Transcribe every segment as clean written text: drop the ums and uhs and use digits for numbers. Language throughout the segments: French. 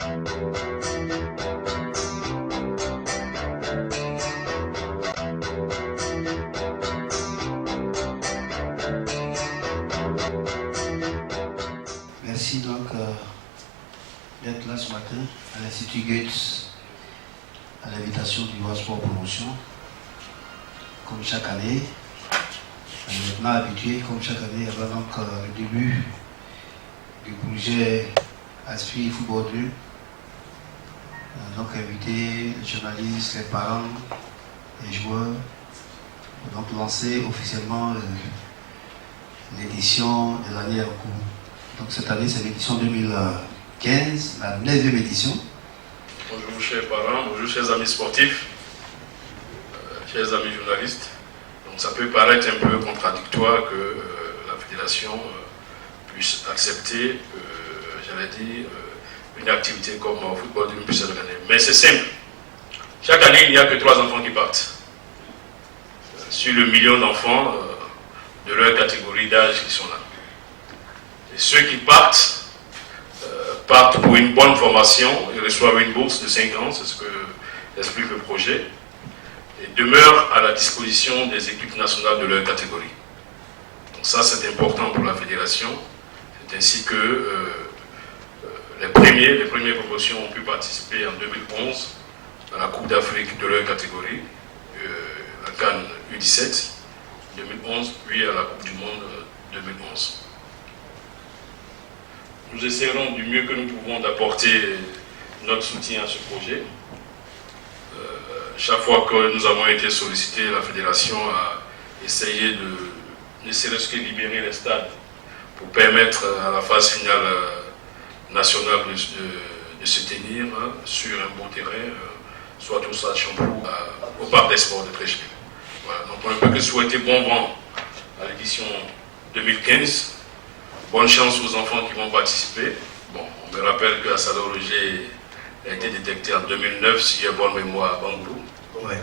Merci donc d'être là ce matin à l'Institut Gates à l'invitation du World Sport Promotion. Comme chaque année, on est maintenant habitué, comme chaque année, avant donc le début du projet Aspire Football 2. On a donc invité les journalistes, les parents, les joueurs pour donc lancer officiellement l'édition de l'année en cours. Donc cette année, c'est l'édition 2015, la 9e édition. Bonjour chers parents, bonjour chers amis sportifs, chers amis journalistes. Donc ça peut paraître un peu contradictoire que la fédération puisse accepter, j'allais dire, une activité comme le football d'une puisse organiser. Mais c'est simple. Chaque année, il n'y a que 3 enfants qui partent. Sur le million d'enfants de leur catégorie d'âge qui sont là. Et ceux qui partent pour une bonne formation, ils reçoivent une bourse de 5 ans, c'est ce que explique le projet, et demeurent à la disposition des équipes nationales de leur catégorie. Donc ça, c'est important pour la fédération. C'est ainsi que les premières promotions ont pu participer en 2011 à la Coupe d'Afrique de leur catégorie, la CAN U17, 2011, puis à la Coupe du Monde 2011. Nous essaierons du mieux que nous pouvons d'apporter notre soutien à ce projet. Chaque fois que nous avons été sollicités, la fédération a essayé de, ne serait-ce que libérer les stades pour permettre à la phase finale nationale de se tenir sur un beau terrain, soit au stade Champlou, au parc des sports de Trécheville. Voilà. Donc on ne peut que souhaiter bon vent à l'édition 2015. Bonne chance aux enfants qui vont participer. Bon, on me rappelle que Assalo Roger a été détecté en 2009, si j'ai bonne mémoire, à Bangoulou. Ouais.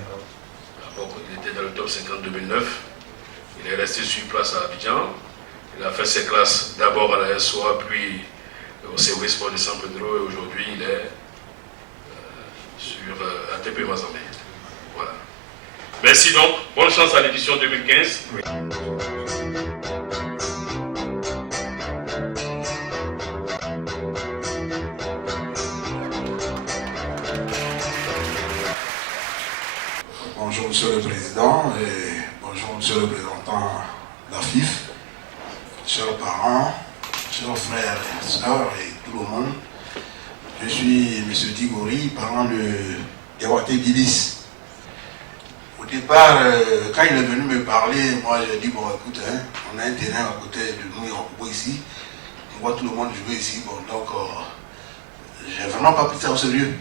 Il était dans le top 50 2009. Il est resté sur place à Abidjan. Il a fait ses classes d'abord à la SOA, puis au COE Sport de San Pedro, et aujourd'hui il est sur ATP Mazamé. Voilà. Merci donc. Bonne chance à l'édition 2015. Oui. Bonjour Monsieur le Président et bonjour Monsieur le représentant de la FIF, chers parents, chers frères et sœurs et tout le monde. Je suis Monsieur Digori, parent de Yawaté Bibis. Au départ, quand il est venu me parler, moi j'ai dit, bon écoute, on a un terrain à côté de nous, on ici, on voit tout le monde jouer ici, bon donc j'ai vraiment pas pris ça au sérieux.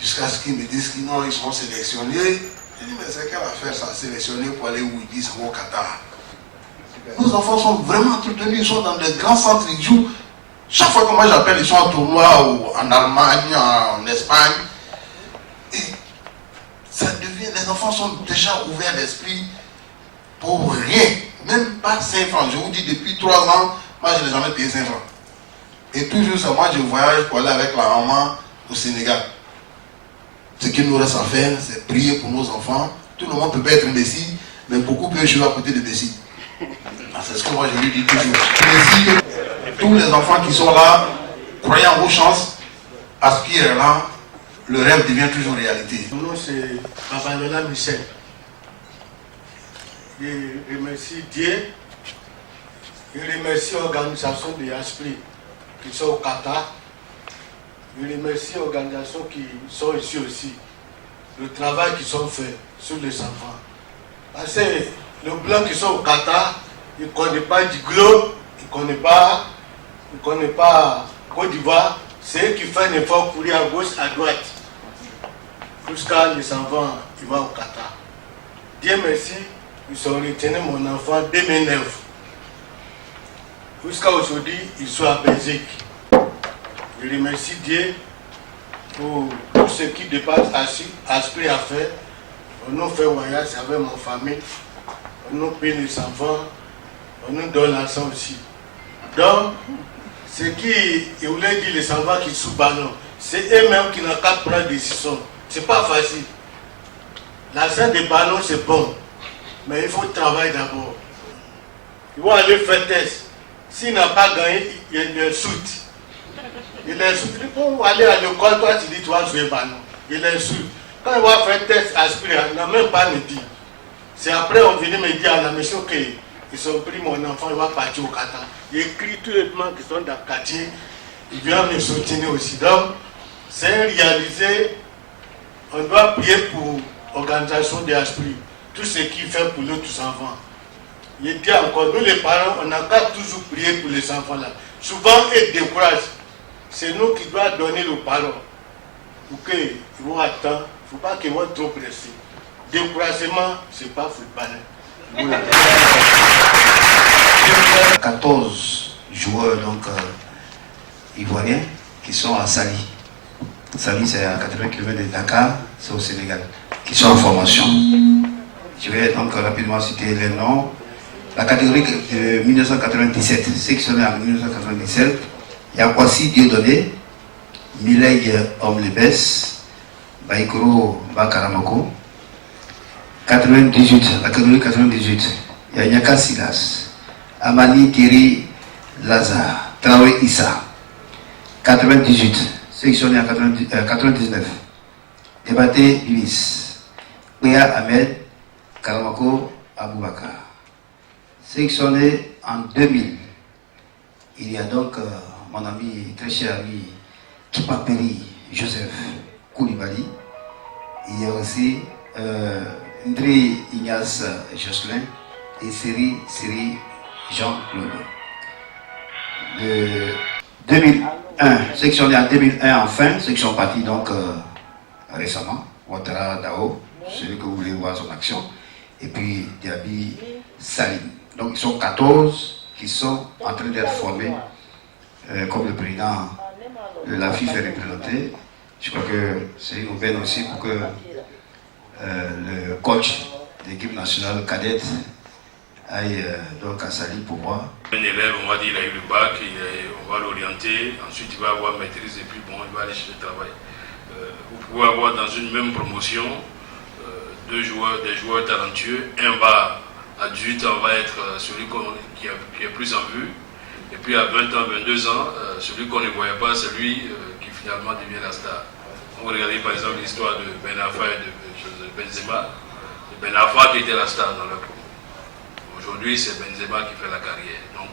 Jusqu'à ce qu'ils me disent qu'ils non, ils seront sélectionnés. Je dis, mais c'est quelle affaire ça, sélectionner pour aller où ils disent au Qatar. Nos enfants sont vraiment entretenus, ils sont dans des grands centres, ils jouent. Chaque fois que moi j'appelle, ils sont en tournoi ou en Allemagne, en Espagne. Et ça devient, les enfants sont déjà ouverts d'esprit pour rien. Même pas 5 francs. Je vous dis, depuis 3 ans, moi je n'ai jamais payé 5 francs. Et toujours, ça, moi je voyage pour aller avec la maman au Sénégal. Ce qu'il nous reste à faire, c'est prier pour nos enfants. Tout le monde ne peut pas être Messi, mais beaucoup peuvent jouer à côté de Messi. C'est ce que moi je lui dis toujours. Messi, tous les enfants qui sont là, croyant aux chances, aspirent là, le rêve devient toujours réalité. Mon nom c'est Babalola Michel. Je remercie Dieu. Je remercie l'organisation de Aspire qui sont au Qatar. Je remercie les organisations qui sont ici aussi. Le travail qu'ils ont fait sur les enfants. Parce que les blancs qui sont au Qatar, ils ne connaissent pas du globe, ils ne connaissent pas Côte d'Ivoire. C'est eux qui font un effort pour aller à gauche, à droite. Jusqu'à les enfants, ils vont au Qatar. Dieu merci, ils ont retenu mon enfant en 2009. Jusqu'à aujourd'hui, ils sont à Belgique. Je remercie Dieu pour tout ce qui dépasse Aspire à faire. On a fait un voyage avec ma famille, on nous paye les enfants, on nous donne l'argent aussi. Donc, Ce qui voulait dire les enfants qui sont ballon, c'est eux-mêmes qui n'ont qu'à prendre des décisions. C'est pas facile. L'argent des ballons, c'est bon. Mais il faut travailler d'abord. Ils vont aller faire test. S'il n'a pas gagné, il insulte. Il insulte. Il faut aller à l'école, toi tu dis tu vas jouer ballon. Il insulte. Quand il va faire test aspiré, il n'a même pas me dit. C'est après on vient me dire à la maison qu'ils ont pris mon enfant, il va partir au Qatar. Il écrit tous les plans qui sont dans le quartier. Il vient me soutenir aussi. Donc, c'est réalisé. On doit prier pour l'organisation des esprits. Tout ce qu'il fait pour l'autre enfants. Il dit encore, nous les parents, on n'a qu'à toujours prier pour les enfants là. Souvent, ils découragent. C'est nous qui devons donner le parole. Pour qu'ils vont attendre. Il ne faut pas qu'ils vont trop pressés. Découragement, ce n'est pas football. 14 joueurs donc, ivoiriens qui sont à Sali. Sali, c'est à 80 km de Dakar, c'est au Sénégal, qui sont en formation. Je vais donc rapidement citer les noms. La catégorie de 1997, ceux qui sont nés en 1997, il y a Kwasi Dieudonné, Milei Omlebes, Baïkoro Bakaramoko. 98, la catégorie 98, il y a Nyaka Silas, Amani Thierry Lazare, Traoré Issa. 98, ceux qui sont nés en 99, Ebaté Luis, Péa Ahmed, Karamako Aboubakar. Ceux qui sont nés en 2000, il y a donc mon ami, très cher ami, Kipaperi Joseph Koulibaly. Il y a aussi Ndri Ignace Jocelyn et Siri Jean-Claude. De 2001, ceux qui sont nés en 2001 enfin, ceux qui sont partis donc récemment, Ouattara Dao, celui que vous voulez voir son action, et puis Diaby Salim. Donc ils sont 14 qui sont en train d'être formés, comme le président de la FIFA est représenté. Je crois que c'est une aubaine aussi pour que le coach de l'équipe nationale cadette aille donc à Sali pour voir. Un élève, on va dire, il a eu le bac, on va l'orienter, ensuite il va avoir maîtrise et puis bon, il va aller chercher le travail. Vous pouvez avoir dans une même promotion des joueurs talentueux. Un va à 18 ans va être celui qui est plus en vue. Et puis à 20 ans, 22 ans, celui qu'on ne voyait pas, c'est lui qui finalement devient la star. On regardez par exemple l'histoire de Ben Arfa et de Benzema. C'est Ben Arfa qui était la star dans leur promo. Aujourd'hui, c'est Benzema qui fait la carrière. Donc,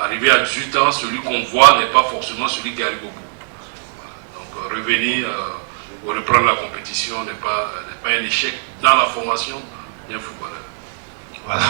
arrivé à 18 ans, celui qu'on voit n'est pas forcément celui qui arrive au bout. Voilà. Donc, revenir ou reprendre la compétition n'est pas un échec dans la formation d'un footballeur. Voilà.